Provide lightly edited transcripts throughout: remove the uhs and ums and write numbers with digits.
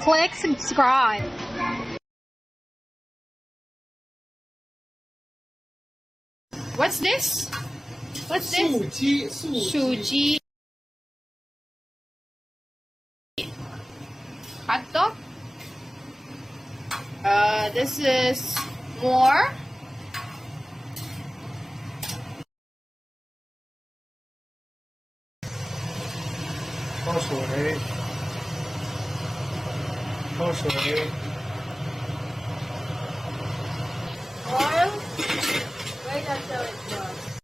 Click subscribe. What's this? What's this? 素鸡 hot dog. This is more. Oil. Wait until it burns.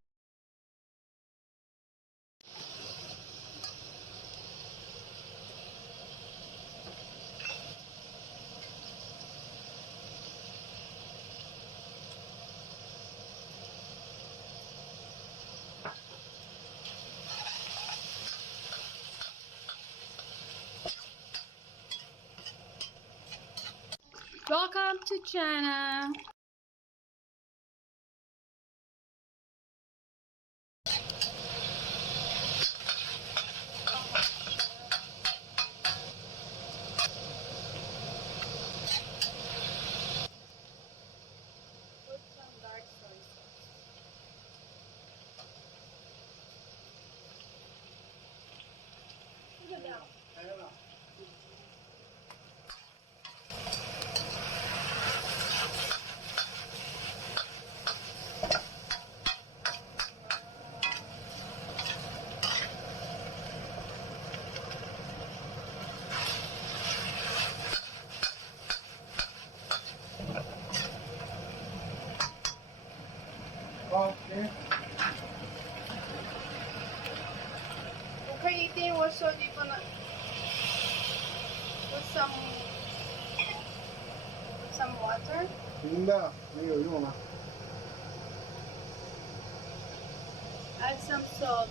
Welcome to China. Put some dark soy sauce. Put it down. Okay, eating was so deep on it. Put some water. 冰的没有用了。 Add some salt.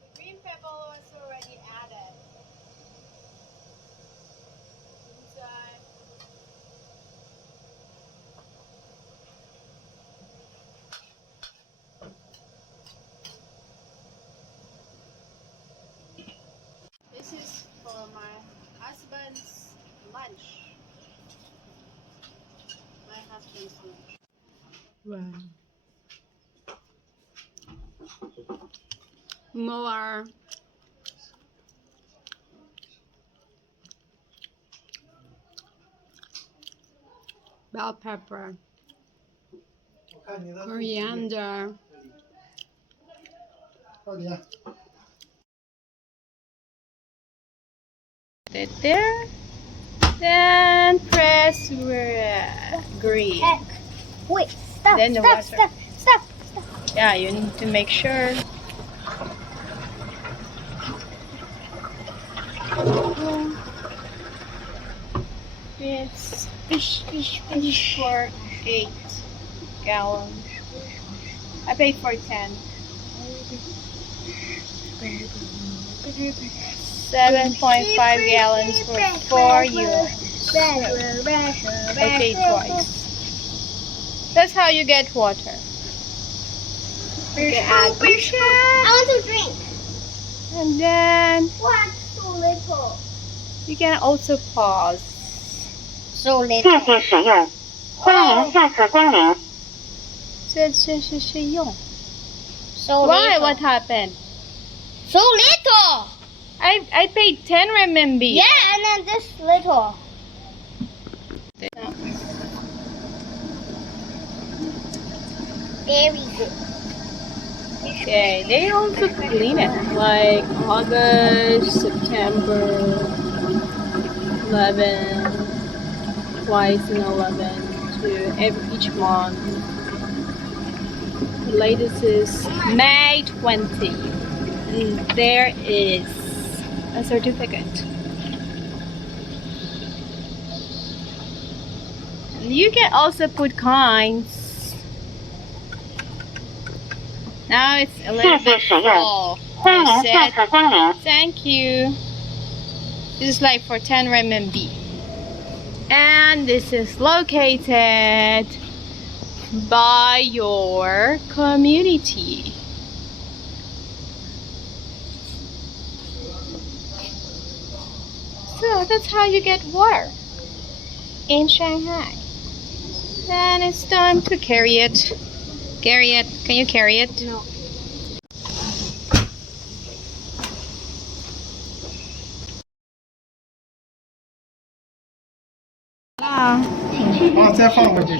The green pepper was already added inside. This is for my husband's lunch. My husband's lunch. Wow. More bell pepper, 我看你的。 coriander. 到底。 Put it there. Then press green. Heck. Wait, stop, Then the stop, water. stop, stop, stop. Yeah, you need to make sure. It's fish for 8 gallons. I paid for 10. 7.5 gallons for 4 euros. I paid twice. That's how you get water. You can add fish, I want to drink. and then What? So little. you can also pause. So little. 谢谢使用，欢迎下次光临。这是用。 So Why? little. What happened? So little. I paid 10 renminbi. Yeah, and then this little. Very good. Okay, they also clean it like August, September, 11, twice in 11 to each month. The latest is May 20. And there is a certificate. And you can also put coins. Now it's a little 谢谢 bit 使用， full. 欢迎 I 下 said 次光临。 thank you. This is like for 10 renminbi. And this is located by your community. So that's how you get water in Shanghai. Then it's time to carry it. Carry it. Can you carry it? No. Ah. 啊，再放回去。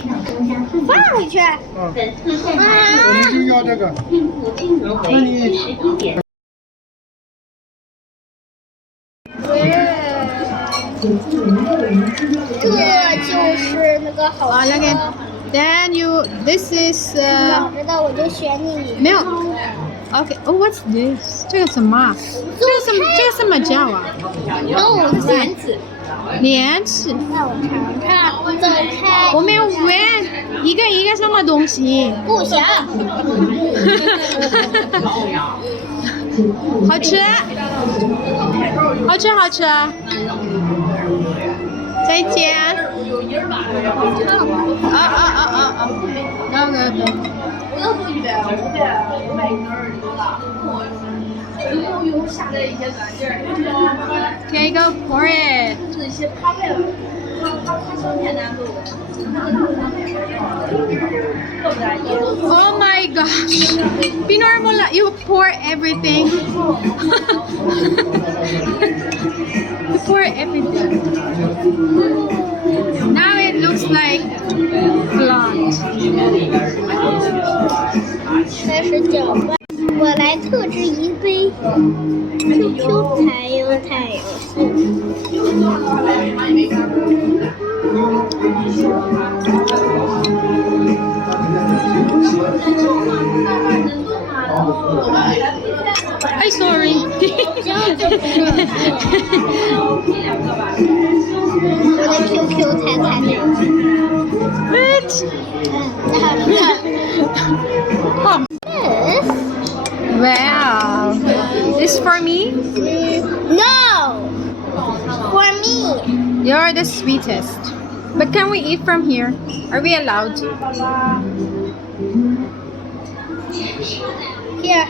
放回去。我们就要这个。那你这就是那个好吃 Look 的 at. Then you. This is. 早知道我就选你。没有。Okay. Oh, what's this? 这个什么啊？这个什么叫啊？豆子。莲子。让我尝尝。走开。我没有闻一个什么东西。不行。好吃，好吃，好吃。再见。那个。Okay, go for it. Oh my gosh. Be normal lang. You pour everything. You pour everything. Now it looks like blonde. 开始搅拌。我来特制一杯 QQ 太阳素。I'm sorry. 这样就不是我的 QQ 太太。What? Oh. Yes. Wow. This for me? No. For me. You're the sweetest. But can we eat from here? Are we allowed? Here.